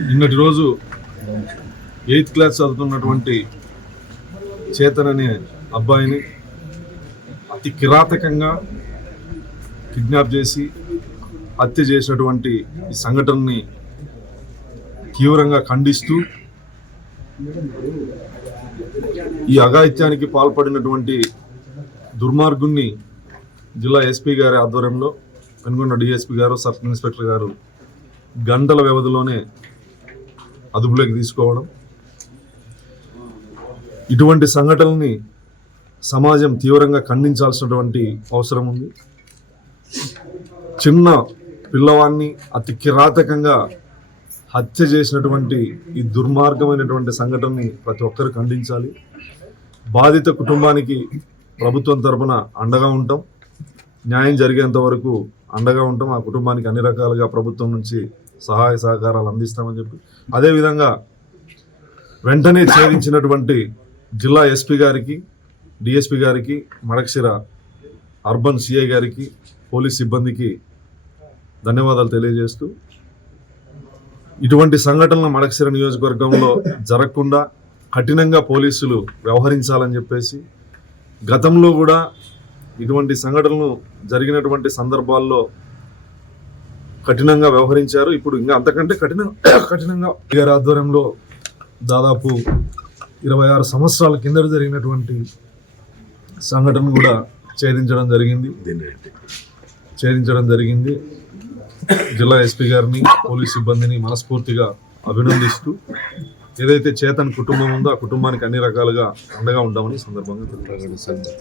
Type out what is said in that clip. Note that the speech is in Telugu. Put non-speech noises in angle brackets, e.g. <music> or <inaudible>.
నిన్నటి రోజు ఎయిత్ క్లాస్ చదువుతున్నటువంటి చేతన్ అనే అబ్బాయిని అతి కిరాతకంగా కిడ్నాప్ చేసి హత్య చేసినటువంటి ఈ సంఘటనని తీవ్రంగా ఖండిస్తూ ఈ అఘాయిత్యానికి పాల్పడినటువంటి దుర్మార్గుణ్ణి జిల్లా ఎస్పీ గారి ఆధ్వర్యంలో కనుగొన్న డిఎస్పీ గారు సబ్ ఇన్స్పెక్టర్ గారు గంటల వ్యవధిలోనే అదుపులోకి తీసుకోవడం. ఇటువంటి సంఘటనల్ని సమాజం తీవ్రంగా ఖండించాల్సినటువంటి అవసరం ఉంది. చిన్న పిల్లవాడిని అతి కిరాతకంగా హత్య చేసినటువంటి ఈ దుర్మార్గమైనటువంటి సంఘటనని ప్రతి ఒక్కరు ఖండించాలి. బాధిత కుటుంబానికి ప్రభుత్వం తరపున అండగా ఉంటాం. న్యాయం జరిగేంత వరకు అండగా ఉంటాం. ఆ కుటుంబానికి అన్ని రకాలుగా ప్రభుత్వం నుంచి సహాయ సహకారాలు అందిస్తామని చెప్పి. అదేవిధంగా వెంటనే ఛేదించినటువంటి జిల్లా ఎస్పీ గారికి డిఎస్పి గారికి మడక్సిర అర్బన్ సిఐ గారికి పోలీస్ సిబ్బందికి ధన్యవాదాలు తెలియజేస్తూ ఇటువంటి సంఘటనలు మడక్సిర నియోజకవర్గంలో జరగకుండా కఠినంగా పోలీసులు వ్యవహరించాలని చెప్పేసి గతంలో కూడా ఇటువంటి సంఘటనలు జరిగినటువంటి సందర్భాల్లో కఠినంగా వ్యవహరించారు. ఇప్పుడు ఇంకా అంతకంటే కఠిన <coughs> కఠినంగా గారి ఆధ్వర్యంలో దాదాపు ఇరవై ఆరు సంవత్సరాల కిందట జరిగినటువంటి సంఘటన కూడా ఛేదించడం జరిగింది. ఛేదించడం జరిగింది. జిల్లా ఎస్పీ గారిని పోలీస్ సిబ్బందిని మనస్ఫూర్తిగా అభినందిస్తూ ఏదైతే చేతన్ కుటుంబం ఉందో ఆ కుటుంబానికి అన్ని రకాలుగా అండగా ఉంటామని సందర్భంగా తెలియజేస్తున్నాను.